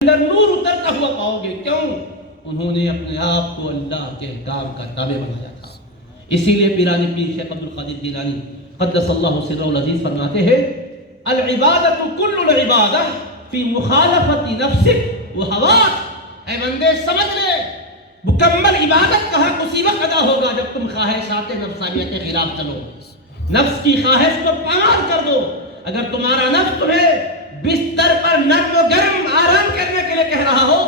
اندر نور اترتا ہوا پاؤ گے. کیوں؟ انہوں نے اپنے آپ کو اللہ کے احکام کا تابع بنایا تھا. اسی لیے پیرانی پیر شیخ عبد القادر جیلانی قدس اللہ سرہ العزیز فرماتے ہیں العبادت کل العبادہ فی مخالفت نفسک و ہواک. اے بندے سمجھ لے مکمل عبادت کا حق اسی وقت ادا ہوگا جب تم خواہشات نفسانیت کے خلاف چلو. نفس کی خواہش کو پامال کر دو. اگر تمہارا نفس تمہیں بستر پر نرم و گرم آرام کرنے کے لیے کہہ رہا ہو،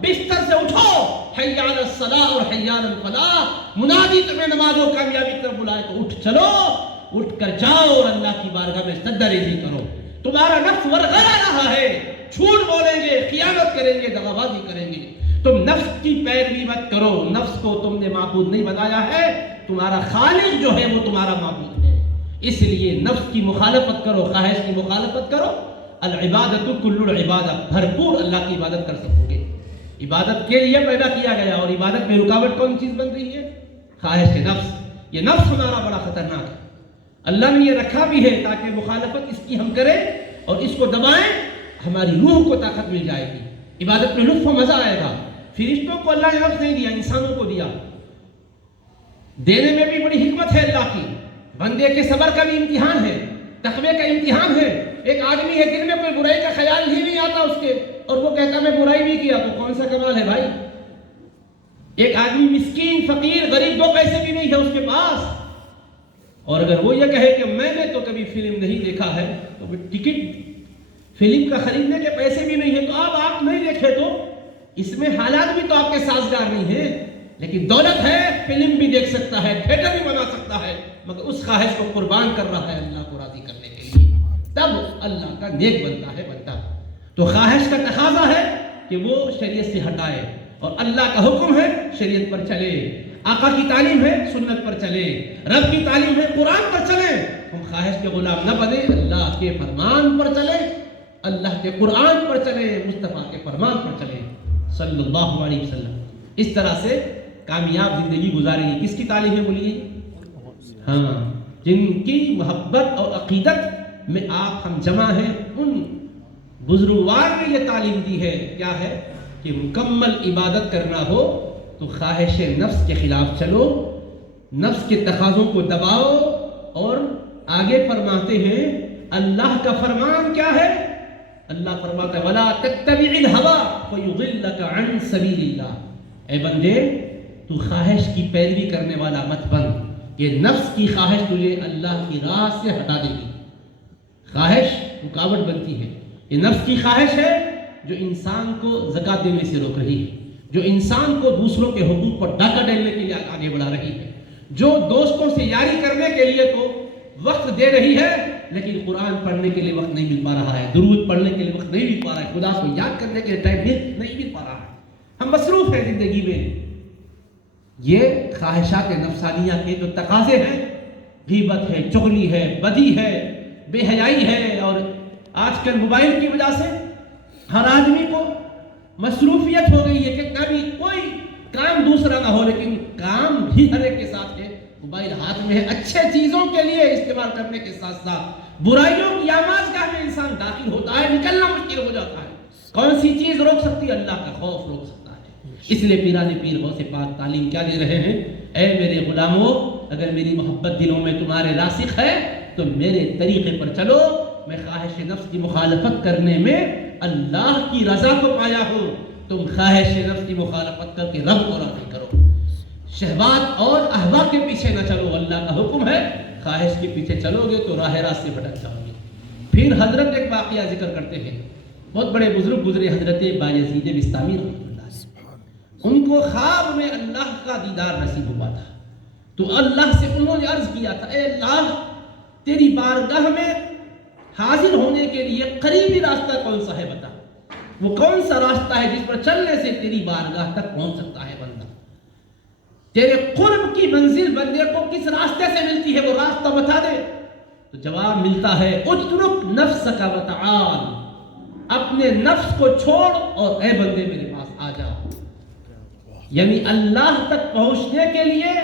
بستر سے اٹھو، حی علی الصلاۃ اور حی علی الفلاح، منادی تمہیں نماز و کامیابی کی طرف بلائے تو اٹھ چلو، اٹھ کر جاؤ اور اللہ کی بارگاہ میں سجدہ ریزی کرو. تمہارا نفس ورغلا رہا ہے، جھوٹ بولیں گے، خیانت کریں گے، دغا بازی کریں گے. تم نفس کی پیروی مت کرو. نفس کو تم نے معبود نہیں بنایا ہے، تمہارا خالق جو ہے وہ تمہارا معبود ہے. اس لیے نفس کی مخالفت کرو، خواہش کی مخالفت کرو. العبادت کل العبادہ، بھرپور اللہ کی عبادت کر سکو گے. عبادت کے لیے پیدا کیا گیا اور عبادت میں رکاوٹ کون چیز بن رہی ہے؟ خواہش نفس. یہ نفس ہمارا بڑا خطرناک ہے. اللہ نے یہ رکھا بھی ہے تاکہ مخالفت اس کی ہم کریں اور اس کو دبائیں، ہماری روح کو طاقت مل جائے گی. عبادت میں لطف و مزہ آئے گا. فرشتوں کو اللہ نے نفس نہیں دیا، انسانوں کو دیا. دینے میں بھی بڑی حکمت ہے اللہ کی. بندے کے صبر کا بھی امتحان ہے، تقوی کا امتحان ہے. ایک آدمی ہے دل میں کوئی برائی کا خیال ہی نہیں آتا اس کے، اور وہ کہتا میں برائی بھی کیا، تو کون سا کمال ہے بھائی؟ ایک آدمی مسکین فقیر غریب، دو پیسے بھی نہیں ہے اس کے پاس، اور اگر وہ یہ کہے کہ میں نے تو کبھی فلم نہیں دیکھا ہے، تو ٹکٹ فلم کا خریدنے کے پیسے بھی نہیں ہے، تو اب آپ نہیں دیکھے تو اس میں حالات بھی تو آپ کے سازگار نہیں ہیں. لیکن دولت ہے، فلم بھی دیکھ سکتا ہے، تھیٹر بھی بنا سکتا ہے، مگر اس خواہش کو قربان کر رہا ہے اللہ کو راضی کرنے کے لیے، تب اللہ کا نیک بنتا ہے بنتا. تو خواہش کا تقاضا ہے کہ وہ شریعت سے ہٹائے، اور اللہ کا حکم ہے شریعت پر چلے. آقا کی تعلیم ہے سنت پر چلے، رب کی تعلیم ہے قرآن پر چلے. ہم خواہش کے غلام نہ بنے، اللہ کے فرمان پر چلے، اللہ کے قرآن پر چلے، مصطفیٰ کے فرمان پر چلے صلی اللہ علیہ وسلم. اس طرح سے کامیاب زندگی گزاریں گے. کس کی تعلیم ہے بولیے؟ ہاں، جن کی محبت اور عقیدت میں آپ ہم جمع ہیں، ان بزرگوار نے یہ تعلیم دی ہے. کیا ہے؟ کہ مکمل عبادت کرنا ہو تو خواہش نفس کے خلاف چلو، نفس کے تقاضوں کو دباؤ. اور آگے فرماتے ہیں اللہ کا فرمان کیا ہے؟ اللہ فرماتا ہے وَلَا تَتَّبِعِ الْهَوَىٰ فَيُضِلَّكَ عَنْ سَبِيلِ اللَّهِ. اے بندے تو خواہش کی پیروی کرنے والا مت بن. یہ نفس کی خواہش تجھے اللہ کی راہ سے ہٹا دے گی. خواہش رکاوٹ بنتی ہے. یہ نفس کی خواہش ہے جو انسان کو زکوٰۃ دینے سے روک رہی ہے، جو انسان کو دوسروں کے حقوق پر ڈاکہ ڈالنے کے لیے آگے بڑھا رہی ہے، جو دوستوں سے یاری کرنے کے لیے تو وقت دے رہی ہے لیکن قرآن پڑھنے کے لیے وقت نہیں مل پا رہا ہے، درود پڑھنے کے لیے وقت نہیں مل پا رہا ہے، خدا کو یاد کرنے کے لیے ٹائم نہیں مل پا رہا ہے. ہم مصروف ہیں زندگی میں. یہ خواہشات نفسانیہ کے جو تقاضے ہیں، غیبت ہے، چغلی ہے، بدی ہے، بے حیائی ہے، اور آج کل موبائل کی وجہ سے ہر آدمی کو مصروفیت ہو گئی ہے کہ کبھی کوئی کام دوسرا نہ ہو، لیکن کام بھی ہر ایک کے ساتھ ہے. موبائل ہاتھ میں ہے، اچھے چیزوں کے لیے استعمال کرنے کے ساتھ ساتھ برائیوں کی آمازگاہ میں انسان داخل ہوتا ہے، نکلنا مشکل ہو جاتا ہے. کون سی چیز روک سکتی ہے؟ اللہ کا خوف روک سکتا ہے. اس لیے پیرانے پیر غوث پاک تعلیم کیا دے رہے ہیں؟ اے میرے غلاموں، اگر میری محبت دلوں میں تمہارے راسخ ہے تو میرے طریقے پر چلو. میں خواہش نفس کی مخالفت کرنے میں اللہ کی رضا کو پایا ہوں. تم خواہش نفس کی مخالفت کر کے رب کو راضی کرو. شہوات اور اہوا کے پیچھے نہ چلو. اللہ کا حکم ہے خواہش کے پیچھے چلو گے تو راہ راست سے بھٹک جاؤ گے. پھر حضرت ایک واقعہ ذکر کرتے ہیں. بہت بڑے بزرگ گزرے، حضرت بایزید بستامی رحمۃ اللہ علیہ. ان کو خواب میں اللہ کا دیدار نصیب ہوا تھا، تو اللہ سے انہوں نے عرض کیا تھا اے اللہ، تیری بارگاہ میں حاضر ہونے کے لیے قریبی راستہ کون سا ہے بتا. وہ کون سا راستہ ہے جس پر چلنے سے تیری بارگاہ تک پہنچ سکتا ہے بندہ؟ تیرے قرب کی منزل بندے کو کس راستے سے ملتی ہے، وہ راستہ بتا دے. تو جواب ملتا ہے اترک نفسک وتعال، اپنے نفس کو چھوڑ اور اے بندے میرے پاس آ جا. یعنی اللہ تک پہنچنے کے لیے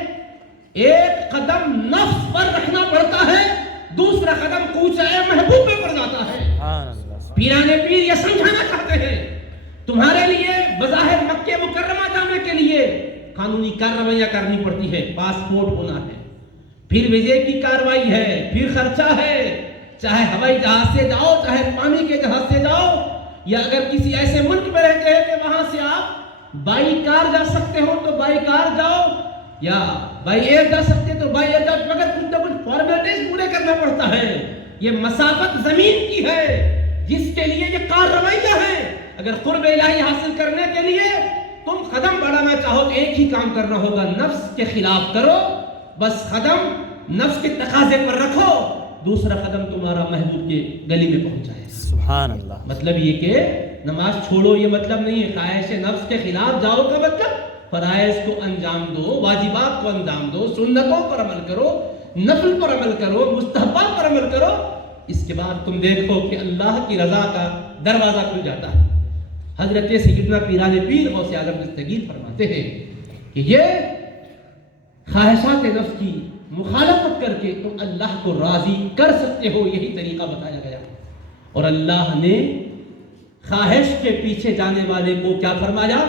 ایک قدم نفس پر رکھنا پڑتا ہے، دوسرا قدم کوچہ محبوب میں پڑ جاتا ہے. پیرانے پیر یہ سمجھانا چاہتے ہیں تمہارے لیے بظاہر مکہ مکرمہ جانے کے لیے قانونی کارروائیاں کرنی پڑتی ہے، پاسپورٹ ہونا ہے، پھر ویزے کی کارروائی ہے، پھر خرچہ ہے، چاہے ہوائی جہاز سے جاؤ چاہے پانی کے جہاز سے جاؤ، یا اگر کسی ایسے ملک میں رہتے ہیں کہ وہاں سے آپ بائی کار جا سکتے ہو تو بائی کار جاؤ، یا بائی ایئر جا سکتے تو بائی ایئر جاؤ، مگر کچھ نہ کچھ فارمیلٹیز پورے کرنا پڑتا ہے۔ یہ مسافت زمین کی ہے جس کے لیے یہ کارروائیاں ہیں۔ اگر قرب الہی حاصل کرنے کے لیے تم قدم بڑھانا چاہو تو ایک ہی کام کرنا ہوگا، نفس کے خلاف کرو، بس قدم نفس کے تقاضے پر رکھو، دوسرا قدم تمہارا محبوب کے گلی میں پہنچ جائے گا۔ سبحان اللہ۔ مطلب یہ کہ نماز چھوڑو یہ مطلب نہیں ہے، خواہش نفس کے خلاف جاؤ کا مطلب فرائض کو انجام دو، واجبات کو انجام دو، سنتوں پر عمل کرو، نفل پر عمل کرو، مستحبات پر عمل کرو، اس کے بعد تم دیکھو کہ اللہ کی رضا کا دروازہ کھل جاتا ہے۔ حضرت سیدنا پیران پیر غوث اعظم دستگیر فرماتے ہیں کہ یہ خواہشات نفس کی مخالفت کر کے تم اللہ کو راضی کر سکتے ہو، یہی طریقہ بتایا گیا۔ اور اللہ نے خواہش کے پیچھے جانے والے کو کیا فرمایا؟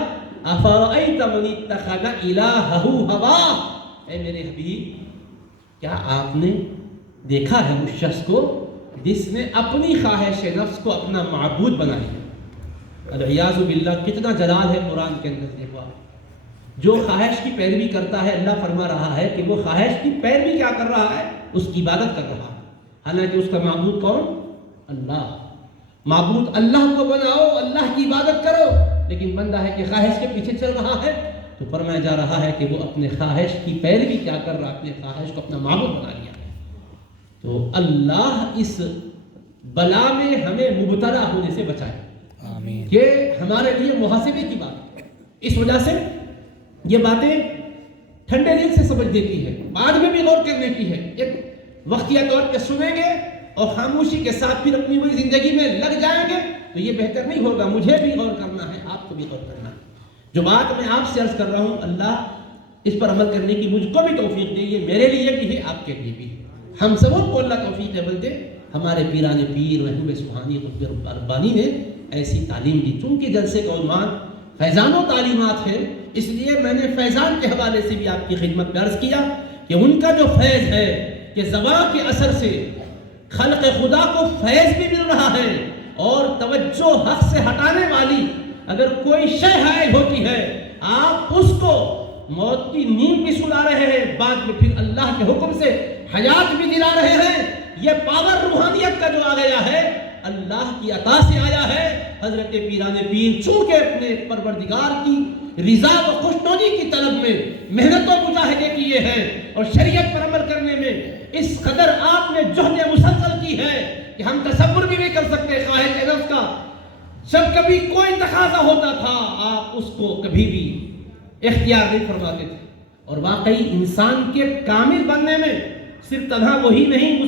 افرأیت من اتخذ الہہ ہواہ، اے میرے حبیب کیا آپ نے دیکھا ہے اس شخص کو جس نے اپنی خواہش نفس کو اپنا معبود بنایا؟ العیاذ باللہ، کتنا جلال ہے قرآن کے اندر۔ دیکھو جو خواہش کی پیروی کرتا ہے، اللہ فرما رہا ہے کہ وہ خواہش کی پیروی کیا کر رہا ہے؟ اس کی عبادت کر رہا ہے، حالانکہ اس کا معبود کون؟ اللہ۔ معبود اللہ کو بناؤ، اللہ کی عبادت کرو، لیکن بندہ ہے کہ خواہش کے پیچھے چل رہا ہے، تو فرمایا جا رہا ہے کہ وہ اپنے خواہش کی پیروی کیا کر رہا ہے؟ اپنے خواہش کو اپنا معبود بنا لیا ہے۔ تو اللہ اس بلا میں ہمیں مبتلا ہونے سے بچائے، آمین۔ کہ ہمارے لیے محاسبے کی بات ہے۔ اس وجہ سے یہ باتیں ٹھنڈے دل سے سمجھ دیتی ہے، بعد میں بھی غور کرنے کی ہے۔ ایک وقتیہ طور پہ سنیں گے اور خاموشی کے ساتھ پھر اپنی وہی زندگی میں لگ جائیں گے تو یہ بہتر نہیں ہوگا۔ مجھے بھی غور کرنا ہے، آپ کو بھی غور کرنا ہے۔ جو بات میں آپ سے عرض کر رہا ہوں، اللہ اس پر عمل کرنے کی مجھ کو بھی توفیق دے، یہ میرے لیے بھی ہے، آپ کے لیے بھی ہے، ہم سب کو اللہ توفیق عمل دے۔ ہمارے پیران پیر محبوب سبحانی قطب ربانی نے ایسی تعلیم دی، چونکہ جلسے کا عنوان فیضان و تعلیمات ہے، اس لیے میں نے فیضان کے حوالے سے بھی آپ کی خدمت میں عرض کیا کہ ان کا جو فیض ہے کہ زبان کے اثر سے خلق خدا کو فیض بھی مل رہا ہے، اور توجہ حق سے ہٹانے والی اگر کوئی شے حائل ہوتی ہے آپ اس کو موت کی نیند بھی سلا رہے ہیں، بعد میں پھر اللہ کے حکم سے حیات بھی دلا رہے ہیں۔ یہ پاور روحانیت کا جو آ گیا ہے اللہ کی عطا سے آیا ہے۔ حضرت پیران پیر چونکہ اپنے پروردگار کی رضا و خوشنودی کی طلب میں محنت و مجاہدے کیے ہیں اور شریعت پر عمل کرنے میں اس قدر آپ نے جہد مسلسل کی ہے کہ ہم تصور بھی نہیں کر سکتے۔ خواہش نفس کا جب کبھی کوئی تقاضا ہوتا تھا آپ اس کو کبھی بھی اختیار نہیں فرماتے تھے، اور واقعی انسان کے کامل بننے میں صرف تنہا وہی نہیں،